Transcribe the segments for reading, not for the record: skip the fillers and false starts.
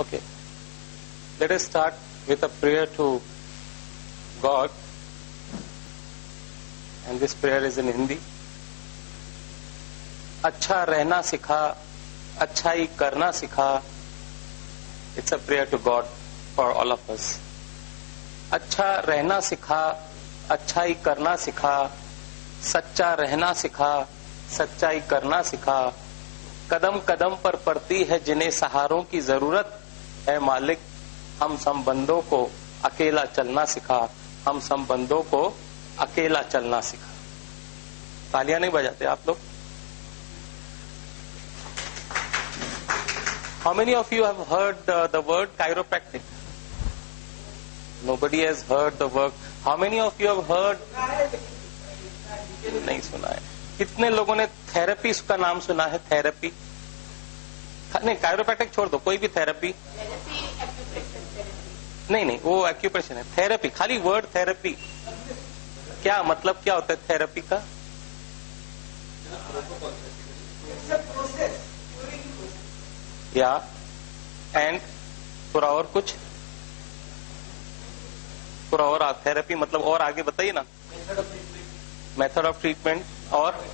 Okay. Let us start with a prayer to God. And this prayer is in Hindi. अच्छा रहना सिखा, अच्छाई करना सिखा. It's a prayer to God for all of us. अच्छा रहना सिखा, अच्छाई करना सिखा. सच्चा रहना सिखा, सच्चाई करना सिखा. कदम कदम पर पड़ती है जिन्हें सहारों की जरूरत है मालिक. हम संबंधों को अकेला चलना सिखा. हम संबंधों को अकेला चलना सिखा. तालियां नहीं बजाते आप लोग? How many of you have heard the word chiropractic? Nobody has heard the word. How many of you have heard? नहीं सुना है. कितने लोगों ने थेरेपी का नाम सुना है? थेरेपी नहीं, कायरोप्रैक्टिक छोड़ दो, कोई भी थेरेपी. नहीं, वो एक्यूप्रेशन है. थेरेपी, खाली वर्ड थेरेपी. क्या मतलब, क्या होता है थेरेपी का? या एंड पूरा और कुछ? पूरा और थेरेपी मतलब और आगे बताइए ना. मेथड ऑफ ट्रीटमेंट और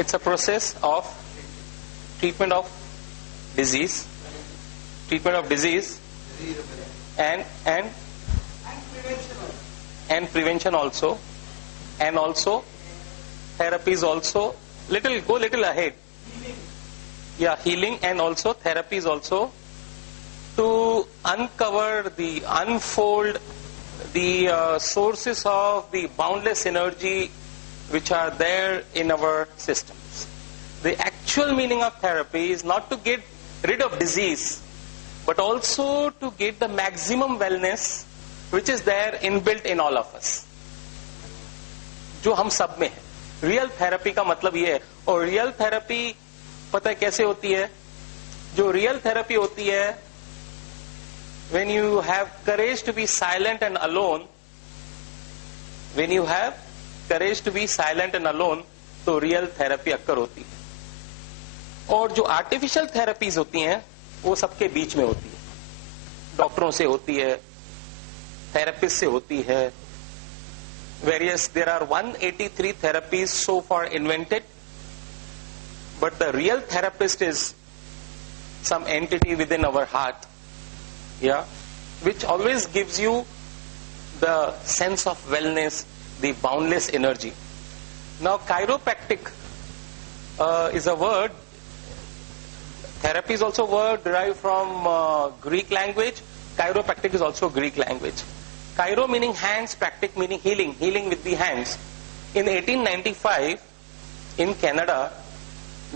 it's a process of treatment of disease, treatment of disease, and prevention also, and also therapy is also go little ahead. Yeah, healing and also therapy is also to uncover unfold the sources of the boundless energy which are there in our systems. The actual meaning of therapy is not to get rid of disease, but also to get the maximum wellness which is there inbuilt in all of us, जो हम सब में है. Real therapy का मतलब ये है. और रियल थेरेपी पता है कैसे होती है? जो रियल थेरेपी होती है, when you have courage to be silent and alone, when you have courage to be silent and alone, तो रियल थेरेपी अक्कर होती है. और जो आर्टिफिशियल थेरेपीज होती हैं वो सबके बीच में होती है. डॉक्टरों से होती है, थेरेपिस्ट से होती है. there are 183 therapies so far invented, but the real therapist is some entity within our heart, which always gives you the sense of wellness, the boundless energy. Now chiropractic is a word. Therapy is also a word derived from Greek language. Chiropractic is also Greek language. Chiro meaning hands, practic meaning healing, healing with the hands. In 1895, in Canada,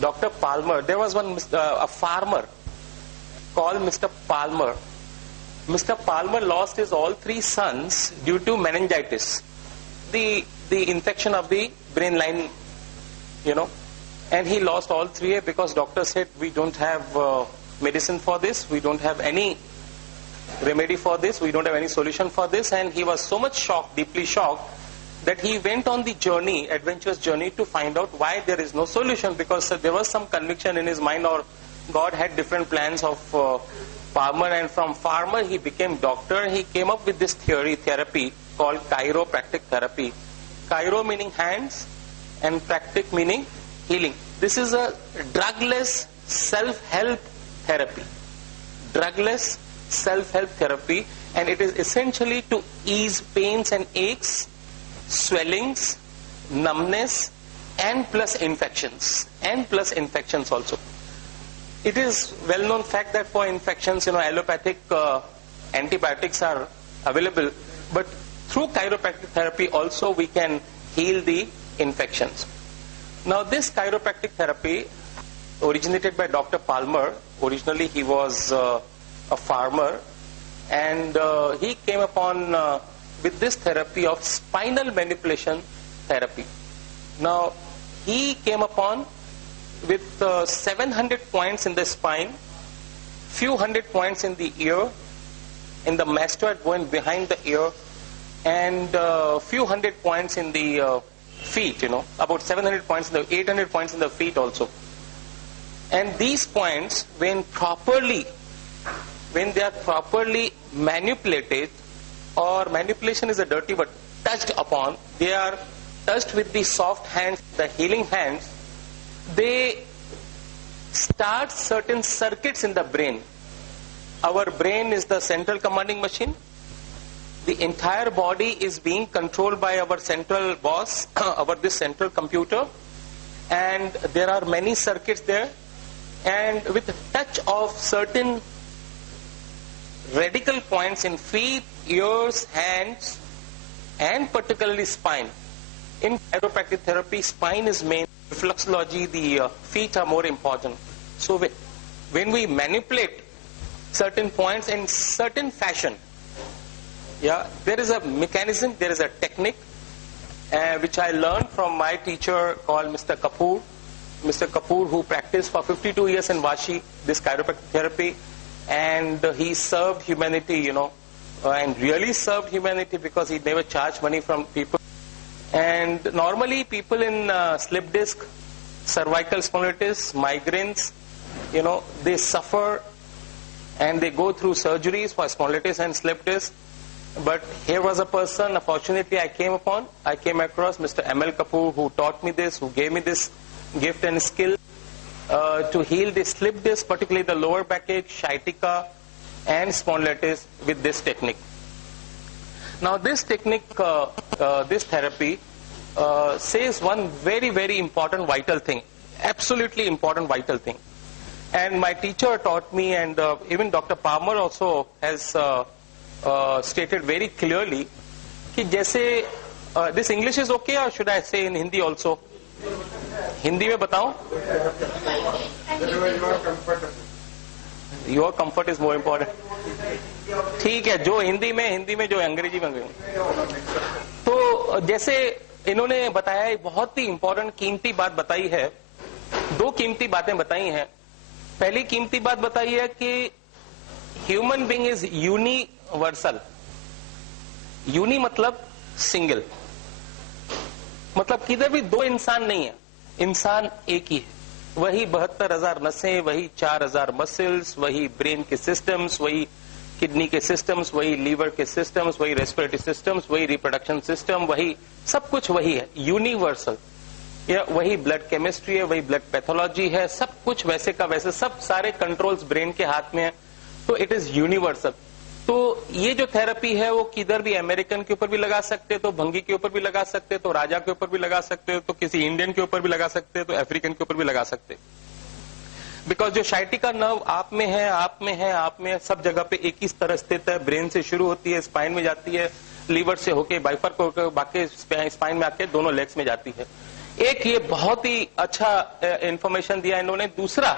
Dr. Palmer, there was a farmer called Mr. Palmer. Mr. Palmer lost his all three sons due to meningitis, the infection of the brain line, and he lost all three because doctors said we don't have medicine for this, we don't have any remedy for this, we don't have any solution for this. And he was so much shocked, deeply shocked, that he went on the journey, adventurous journey, to find out why there is no solution, because there was some conviction in his mind, or God had different plans of farmer, and from farmer he became doctor. He came up with this therapy called chiropractic therapy. Chiro meaning hands and practic meaning healing. This is a drugless self-help therapy. Drugless self-help therapy, and it is essentially to ease pains and aches, swellings, numbness, and plus infections. And plus infections also. It is well-known fact that for infections, allopathic antibiotics are available, but through chiropractic therapy also we can heal the infections. Now this chiropractic therapy originated by Dr. Palmer. Originally he was a farmer, and he came upon with this therapy of spinal manipulation therapy. Now he came upon with 700 points in the spine, few hundred points in the ear, in the mastoid bone behind the ear, and few hundred points in the feet, about 700 points, 800 points in the feet also. And these points, when properly when they are properly manipulated, or manipulation is a dirty word, touched upon, they are touched with the soft hands, the healing hands, they start certain circuits in the brain. Our brain is the central commanding machine. The entire body is being controlled by our central boss, this central computer, and there are many circuits there, and with the touch of certain radical points in feet, ears, hands, and particularly spine. In chiropractic therapy, spine is main, reflexology, the feet are more important. So when we manipulate certain points in certain fashion, there is a mechanism, there is a technique, which I learned from my teacher called Mr. Kapoor. Mr. Kapoor, who practiced for 52 years in Vashi, this chiropractic therapy, and he served humanity, and really served humanity, because he never charged money from people. And normally people in slip disc, cervical spondylitis, migraines, they suffer and they go through surgeries for spondylitis and slip disc. But here was a person, unfortunately, I came across Mr. M.L. Kapoor, who taught me this, who gave me this gift and skill to heal the slip disc, particularly the lower backache, sciatica, and spondylitis with this technique. Now this technique, this therapy, says one very, very important vital thing, absolutely important vital thing. And my teacher taught me, and even Dr. Palmer also has stated very clearly, कि जैसे, this English is okay, or should I say in Hindi also? Hindi में बताऊं? Your comfort is more important. ठीक है, जो हिंदी में, जो अंग्रेजी में. तो जैसे इन्होंने बताया, बहुत ही इंपॉर्टेंट कीमती बात बताई है. दो कीमती बातें बताई हैं. पहली कीमती बात बताई है कि human being is universal. Uni मतलब सिंगल, मतलब किधर भी दो इंसान नहीं है, इंसान एक ही है. वही 72,000 नसें, वही 4,000 मसल्स, वही ब्रेन के सिस्टम्स, वही किडनी के सिस्टम्स, वही लीवर के सिस्टम्स, वही रेस्पिरेटरी सिस्टम्स, वही रिप्रोडक्शन सिस्टम, वही सब कुछ वही है, यूनिवर्सल. या वही ब्लड केमिस्ट्री है, वही ब्लड पैथोलॉजी है, सब कुछ वैसे का वैसे, सब सारे कंट्रोल्स ब्रेन के हाथ में है. तो इट इज यूनिवर्सल. तो ये जो थेरेपी है वो किधर भी, अमेरिकन के ऊपर भी लगा सकते हो, तो भंगी के ऊपर भी लगा सकते हो, तो राजा के ऊपर भी लगा सकते हो, तो किसी इंडियन के ऊपर भी लगा सकते हो, तो अफ्रीकन के ऊपर भी लगा सकते हो. बिकॉज जो साइटिका नर्व आप में है, आप में है, आप में है, सब जगह पे एक ही तरह स्थित है. ब्रेन से शुरू होती है, स्पाइन में जाती है, लीवर से होके बाइफर को होकर बाकी स्पाइन में आके दोनों लेग्स में जाती है. एक ये बहुत ही अच्छा इंफॉर्मेशन दिया इन्होंने. दूसरा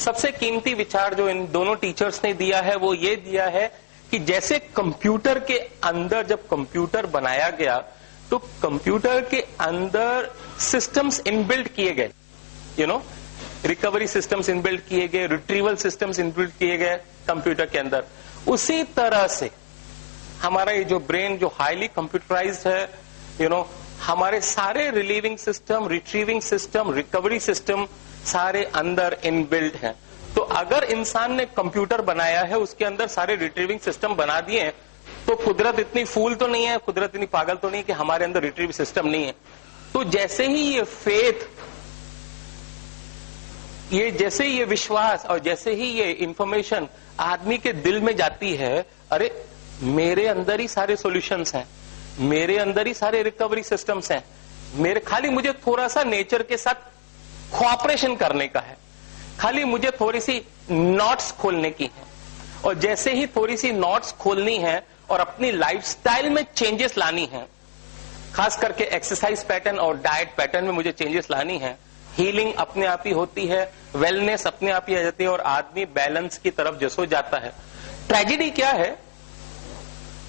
सबसे कीमती विचार जो इन दोनों टीचर्स ने दिया है वो ये दिया है कि जैसे कंप्यूटर के अंदर, जब कंप्यूटर बनाया गया तो कंप्यूटर के अंदर सिस्टम्स इनबिल्ट किए गए, रिकवरी सिस्टम्स इनबिल्ट किए गए, रिट्रीवल सिस्टम्स इनबिल्ट किए गए कंप्यूटर के अंदर. उसी तरह से हमारा ये जो ब्रेन जो हाईली कंप्यूटराइज्ड है, हमारे सारे relieving system, retrieving system, recovery system सारे अंदर इनबिल्ट हैं. तो अगर इंसान ने कंप्यूटर बनाया है, उसके अंदर सारे रिट्रीविंग सिस्टम बना दिए हैं, तो कुदरत इतनी फूल तो नहीं है, कुदरत इतनी पागल तो नहीं है कि हमारे अंदर रिट्रीव सिस्टम नहीं है. तो जैसे ही ये फेथ, जैसे ही ये विश्वास और जैसे ही ये इंफॉर्मेशन आदमी के दिल में जाती है, अरे मेरे अंदर ही सारे सॉल्यूशंस हैं, मेरे अंदर ही सारे रिकवरी सिस्टम्स हैं, खाली मुझे थोड़ा सा नेचर के साथ कोऑपरेशन करने का है, खाली मुझे थोड़ी सी नॉट्स खोलने की है. और जैसे ही थोड़ी सी नॉट्स खोलनी है और अपनी लाइफस्टाइल में चेंजेस लानी है, खास करके एक्सरसाइज पैटर्न और डाइट पैटर्न में मुझे चेंजेस लानी है, हीलिंग अपने आप ही होती है, वेलनेस अपने आप ही आ जाती है और आदमी बैलेंस की तरफ जसो जाता है. ट्रेजेडी क्या है?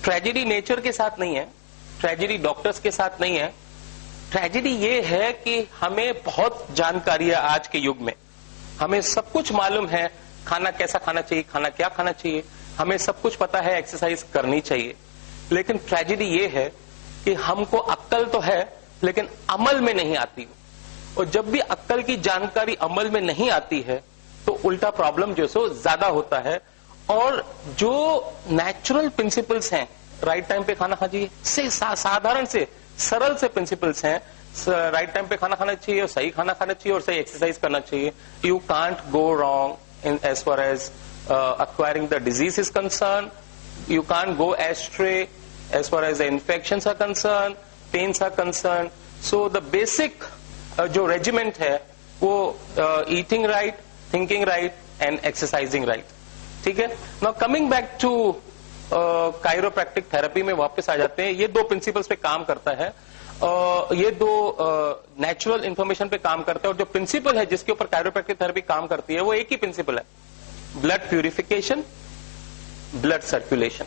ट्रेजेडी नेचर के साथ नहीं है, ट्रेजेडी डॉक्टर्स के साथ नहीं है. ट्रेजेडी ये है कि हमें बहुत जानकारी है आज के युग में, हमें सब कुछ मालूम है, खाना कैसा खाना चाहिए, खाना क्या खाना चाहिए, हमें सब कुछ पता है, एक्सरसाइज करनी चाहिए. लेकिन ट्रेजेडी ये है कि हमको अक्ल तो है लेकिन अमल में नहीं आती. और जब भी अक्ल की जानकारी अमल में नहीं आती है तो उल्टा प्रॉब्लम जो सो ज्यादा होता है. और जो नेचुरल प्रिंसिपल्स हैं, राइट टाइम पे खाना खाना चाहिए, से साधारण से सरल से प्रिंसिपल्स हैं, राइट टाइम पे खाना खाना चाहिए और सही खाना खाना चाहिए और सही एक्सरसाइज करना चाहिए. You can't go wrong in as far as acquiring the disease is concerned. You can't go astray as far as the infections are concerned, pains are concerned. So the basic जो regiment है वो eating right, thinking right and exercising right. ठीक है. Now coming back to chiropractic therapy में वापस आ जाते हैं. ये दो principles पे काम करता है. ये दो नेचुरल इंफॉर्मेशन पे काम करता है और जो प्रिंसिपल है जिसके ऊपर कायरोप्रैक्टिक थेरेपी काम करती है वो एक ही प्रिंसिपल है, ब्लड प्यूरिफिकेशन, ब्लड सर्कुलेशन.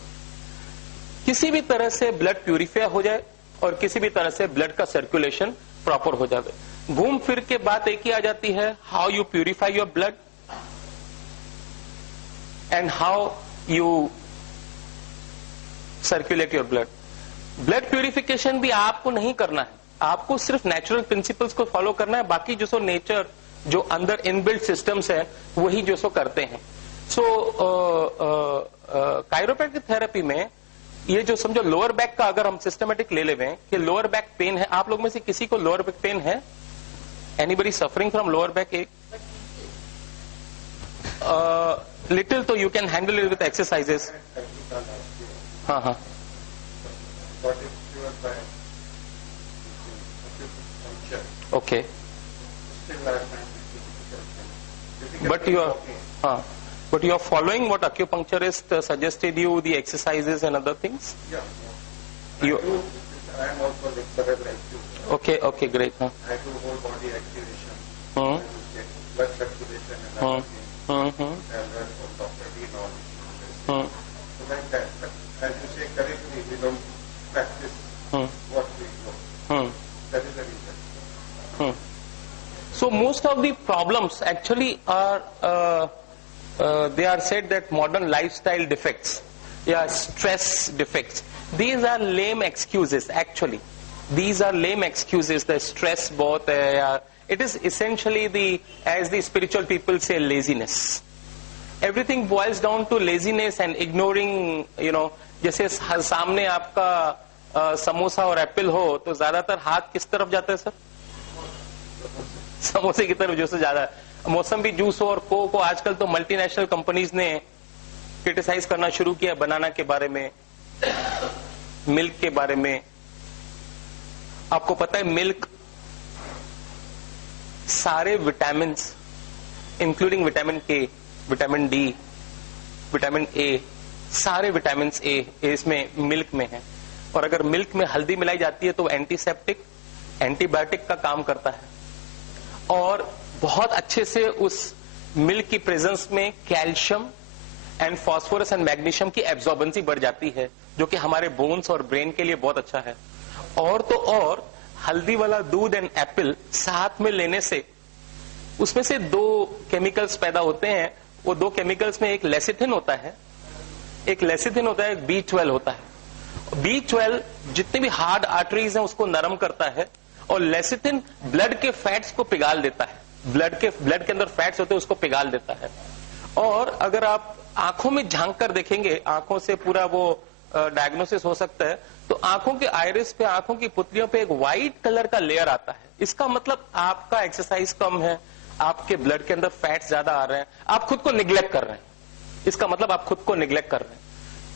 किसी भी तरह से ब्लड प्यूरिफाई हो जाए और किसी भी तरह से ब्लड का सर्कुलेशन प्रॉपर हो जाए. घूम फिर के बात एक ही आ जाती है, how you purify your blood and how you circulate your blood. Blood purification भी आपको नहीं करना है, आपको सिर्फ नेचुरल प्रिंसिपल्स को फॉलो करना है. बाकी जो सो नेचर जो अंदर इनबिल्ट सिस्टम्स है वही जो सो करते हैं. सो कायरोप्रैक्टिक थेरेपी में ये जो समझो लोअर बैक का अगर हम सिस्टमेटिक ले लेवें कि लोअर बैक पेन है, आप लोग में से किसी को लोअर बैक पेन है? Anybody suffering from lower back एक लिटिल, तो you can handle it with exercises. हाँ हाँ. Okay. But you are following what acupuncturist suggested you, the exercises and other things? Yeah. You. I am also lecturer like you. Okay, great. I do whole body activation. Hmm. I do check blood circulation and everything. And then from Dr. D knowledge. So like that. But as you say correctly, we don't practice what we know. That is the reason. So most of the problems actually are they are said that modern lifestyle defects, stress defects. These are lame excuses actually. These are lame excuses. The stress both it is essentially as the spiritual people say, laziness. Everything boils down to laziness and ignoring, जैसे सामने आपका समोसा और एप्पल हो तो ज्यादातर हाथ किस तरफ जाता है सर? समोसे की तरफ जो से ज्यादा. मौसम्बी जूस और कोक को आजकल तो मल्टीनेशनल कंपनीज ने क्रिटिसाइज करना शुरू किया, बनाना के बारे में, मिल्क के बारे में. आपको पता है मिल्क सारे विटामिन इंक्लूडिंग विटामिन के, विटामिन डी, विटामिन ए, सारे विटामिन ए इसमें मिल्क में है. और अगर मिल्क में हल्दी मिलाई जाती है तो एंटीसेप्टिक, एंटीबायोटिक का काम करता है. और बहुत अच्छे से उस मिल्क की प्रेजेंस में calcium and phosphorus and magnesium की एब्जॉर्बेंसी बढ़ जाती है, जो कि हमारे बोन्स और ब्रेन के लिए बहुत अच्छा है. और तो और हल्दी वाला दूध एंड एप्पल साथ में लेने से उसमें से दो केमिकल्स पैदा होते हैं. वो दो केमिकल्स में एक लेसिथिन होता है, एक B12 होता है. B12 जितने भी हार्ड आर्टरीज हैं उसको नरम करता है और लेसिथिन ब्लड के फैट्स को पिघाल देता है. ब्लड के अंदर फैट्स होते हैं उसको पिघाल देता है. और अगर आप आंखों में झांक कर देखेंगे, आंखों से पूरा वो डायग्नोसिस हो सकता है, तो आंखों के आइरिस पे, आंखों की पुतलियों पे एक व्हाइट कलर का लेयर आता है. इसका मतलब आपका एक्सरसाइज कम है, आपके ब्लड के अंदर फैट्स ज्यादा आ रहे हैं, आप खुद को निग्लेक्ट कर रहे हैं. इसका मतलब आप खुद को निग्लेक्ट कर रहे हैं.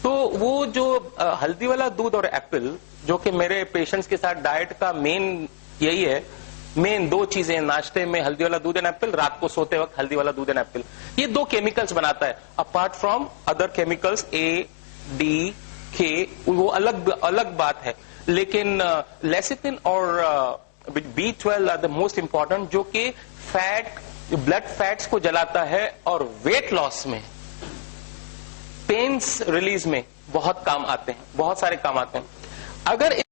तो वो जो हल्दी वाला दूध और एप्पल, जो कि मेरे पेशेंट्स के साथ डाइट का मेन यही है, मेन दो चीजें, नाश्ते में हल्दी वाला दूध एंड एप्पल, रात को सोते वक्त हल्दी वाला दूध एंड एप्पल, ये दो केमिकल्स बनाता है. अपार्ट फ्रॉम अदर केमिकल्स ए, डी, के, वो अलग बात है. लेकिन लेसिथिन और B12 are the most important, जो कि ब्लड फैट्स को जलाता है और वेट लॉस में, पेन्स रिलीज में बहुत काम आते हैं, बहुत सारे काम आते हैं. अगर